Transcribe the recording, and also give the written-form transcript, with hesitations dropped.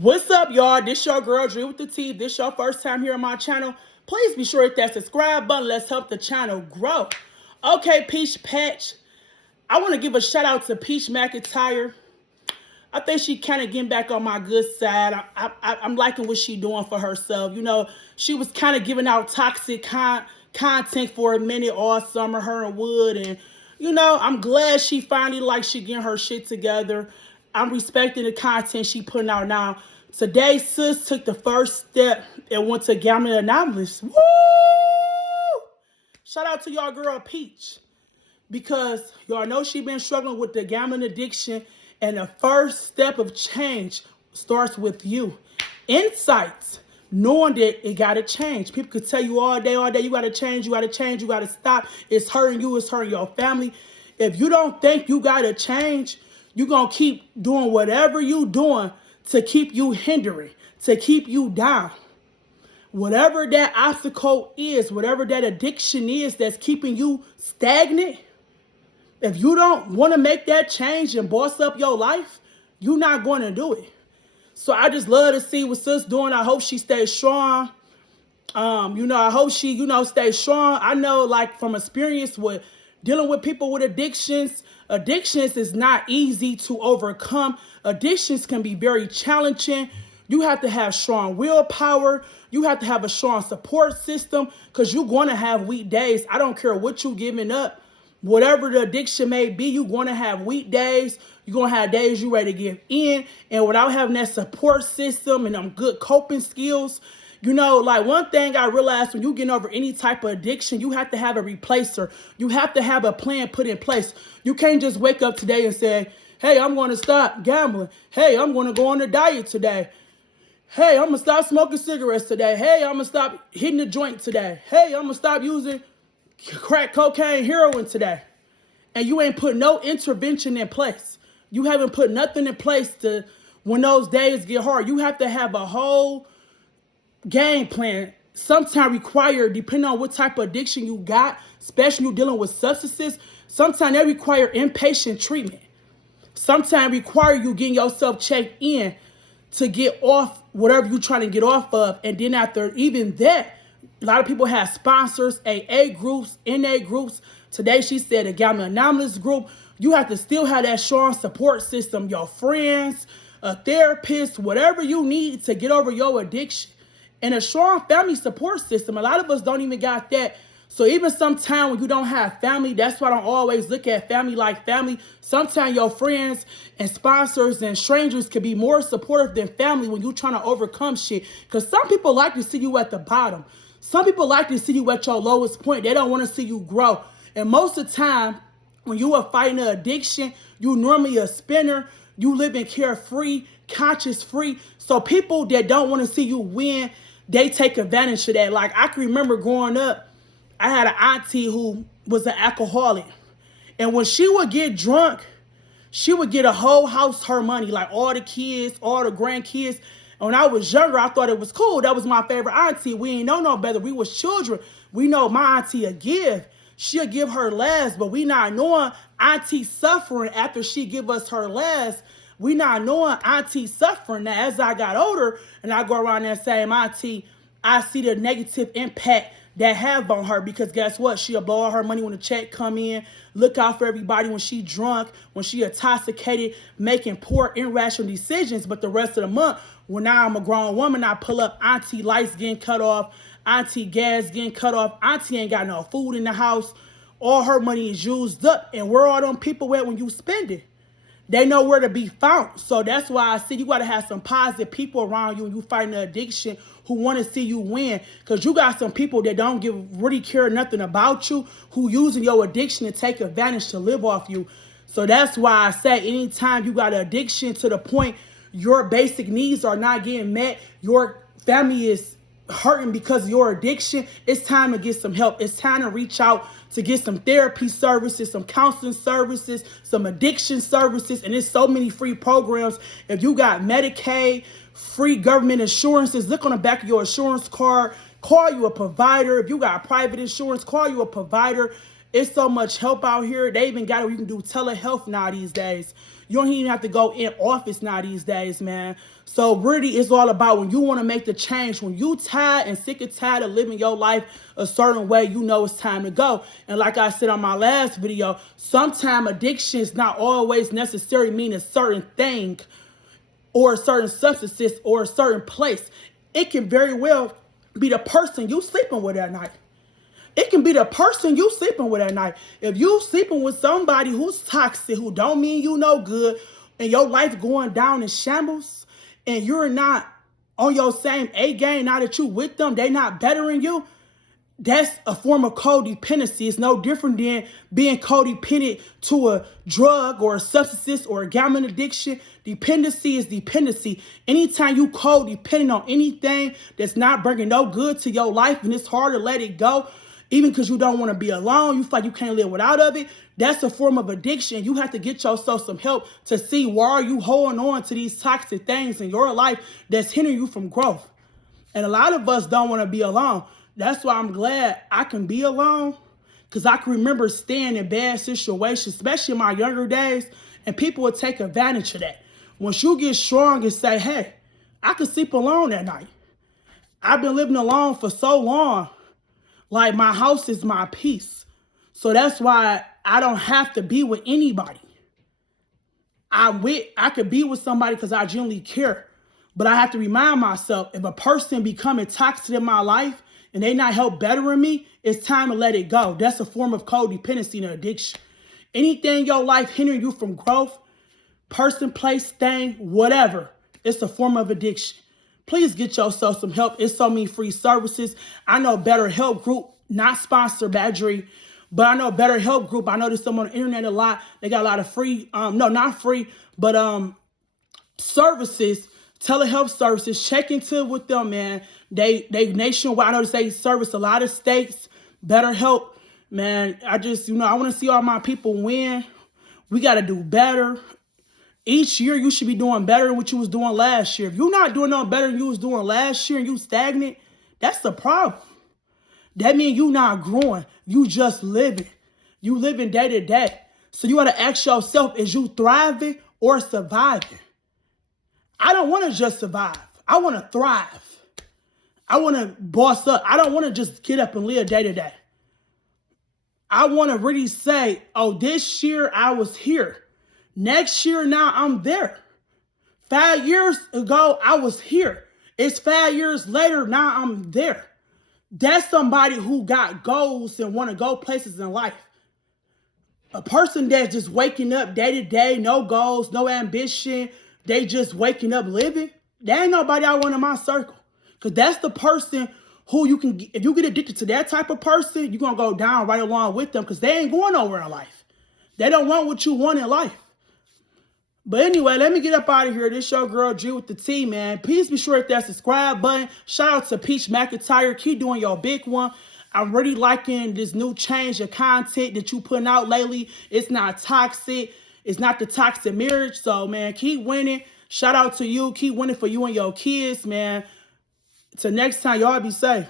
What's up, y'all? This your girl, Drew with the T. If this your first time here on my channel, please be sure to hit that subscribe button. Let's help the channel grow. Okay, Peach Patch. I want to give a shout out to Peach Mcintyre. I think she kind of getting back on my good side. I'm liking what she doing for herself. You know, she was kind of giving out toxic content for a minute all summer, her and Wood. And, you know, I'm glad she finally, she getting her shit together. I'm respecting the content she putting out now. Today, sis took the first step and went to Gambling Anonymous. Woo! Shout out to y'all girl Peach. Because y'all know she been struggling with the gambling addiction, and the first step of change starts with you. Insights, knowing that it gotta change. People could tell you all day, you gotta change, you gotta stop. It's hurting you, it's hurting your family. If you don't think you gotta change, you're gonna keep doing whatever you doing to keep you hindering, to keep you down. Whatever that obstacle is, whatever that addiction is that's keeping you stagnant, if you don't want to make that change and boss up your life, you're not going to do it. So I just love to see what sis doing. I hope she stays strong. I hope she, stays strong. I know, from experience with dealing with people with addictions is not easy to overcome. Addictions can be very challenging. You have to have strong willpower. You have to have a strong support system because you're going to have weak days. I don't care what you're giving up. Whatever the addiction may be, you're going to have weak days. You're going to have days you're ready to give in. And without having that support system and them good coping skills, one thing I realized when you get over any type of addiction, you have to have a replacer. You have to have a plan put in place. You can't just wake up today and say, hey, I'm going to stop gambling. Hey, I'm going to go on a diet today. Hey, I'm going to stop smoking cigarettes today. Hey, I'm going to stop hitting the joint today. Hey, I'm going to stop using crack, cocaine, heroin today. And you ain't put no intervention in place. You haven't put nothing in place to when those days get hard. You have to have a whole game plan. Sometimes require, depending on what type of addiction you got, especially you dealing with substances, sometimes they require inpatient treatment. Sometimes require you getting yourself checked in to get off whatever you're trying to get off of. And then after even that, a lot of people have sponsors, AA groups, NA groups. Today she said a Gambling Anonymous group. You have to still have that strong support system, your friends, a therapist, whatever you need to get over your addiction. And a strong family support system. A lot of us don't even got that. So even sometimes when you don't have family, that's why I don't always look at family like family. Sometimes your friends and sponsors and strangers can be more supportive than family when you're trying to overcome shit. Because some people like to see you at the bottom. Some people like to see you at your lowest point. They don't want to see you grow. And most of the time, when you are fighting an addiction, you normally a spinner. You living carefree, conscious free. So people that don't want to see you win, they take advantage of that. Like I can remember growing up, I had an auntie who was an alcoholic. And when she would get drunk, she would get a whole house her money, like all the kids, all the grandkids. And when I was younger, I thought it was cool. That was my favorite auntie. We ain't know no better. We was children. We know my auntie will give. She'll give her last, but we not knowing auntie suffering after she give us her last. We not knowing auntie suffering. Now, as I got older and I go around there saying auntie, I see the negative impact that have on her because guess what? She'll blow all her money when the check come in. Look out for everybody when she drunk, when she intoxicated, making poor, irrational decisions. But the rest of the month, when now I'm a grown woman, I pull up, auntie lights getting cut off, auntie gas getting cut off, auntie ain't got no food in the house. All her money is used up. And where all them people at when you spend it? They know where to be found. So that's why I said you got to have some positive people around you when you fighting the addiction who want to see you win. Because you got some people that don't really care nothing about you, who using your addiction to take advantage to live off you. So that's why I say anytime you got an addiction to the point your basic needs are not getting met, your family is hurting because of your addiction, it's time to get some help. It's time to reach out to get some therapy services, some counseling services, some addiction services, and there's so many free programs. If you got Medicaid, free government insurances, look on the back of your insurance card, call you a provider. If you got private insurance, call you a provider. It's so much help out here. They even got it. You can do telehealth now these days. You don't even have to go in office now these days, man. So really, it's all about when you want to make the change. When you tired and sick and tired of living your life a certain way, you know it's time to go. And like I said on my last video, sometimes addiction is not always necessarily mean a certain thing or a certain substances or a certain place. It can very well be the person you sleeping with at night. It can be the person you sleeping with at night. If you sleeping with somebody who's toxic, who don't mean you no good, and your life going down in shambles, and you're not on your same A game, now that you with them, they not bettering you, that's a form of codependency. It's no different than being codependent to a drug or a substance or a gambling addiction. Dependency is dependency. Anytime you codependent on anything that's not bringing no good to your life and it's hard to let it go, even because you don't want to be alone, you feel like you can't live without of it, that's a form of addiction. You have to get yourself some help to see why are you holding on to these toxic things in your life that's hindering you from growth. And a lot of us don't want to be alone. That's why I'm glad I can be alone, because I can remember staying in bad situations, especially in my younger days, and people would take advantage of that. Once you get strong and say, hey, I can sleep alone at night. I've been living alone for so long. Like, my house is my peace. So that's why I don't have to be with anybody. I could be with somebody because I genuinely care. But I have to remind myself, if a person becoming toxic in my life and they not help bettering me, it's time to let it go. That's a form of codependency and addiction. Anything in your life hindering you from growth, person, place, thing, whatever, it's a form of addiction. Please get yourself some help. It's so many free services. I know Better Help Group, not sponsored by Dre, but I know Better Help Group. I notice them on the internet a lot. They got a lot of free, no, not free, but services, telehealth services. Check into with them, man. They nationwide. I notice they service a lot of states. Better Help, man. I just, I want to see all my people win. We got to do better. Each year, you should be doing better than what you was doing last year. If you're not doing no better than you was doing last year and you stagnant, that's the problem. That means you not growing. You just living. You living day to day. So you got to ask yourself, is you thriving or surviving? I don't want to just survive. I want to thrive. I want to boss up. I don't want to just get up and live day to day. I want to really say, oh, this year I was here. Next year, now I'm there. 5 years ago, I was here. It's 5 years later, now I'm there. That's somebody who got goals and want to go places in life. A person that's just waking up day to day, no goals, no ambition, they just waking up living, there ain't nobody I want in my circle. Because that's the person who you can, if you get addicted to that type of person, you're going to go down right along with them because they ain't going nowhere in life. They don't want what you want in life. But anyway, let me get up out of here. This your girl, G with the T, man. Please be sure to hit that subscribe button. Shout out to Mcintyre. Keep doing your big one. I'm really liking this new change of content that you putting out lately. It's not toxic. It's not the toxic marriage. So, man, keep winning. Shout out to you. Keep winning for you and your kids, man. Till next time, y'all be safe.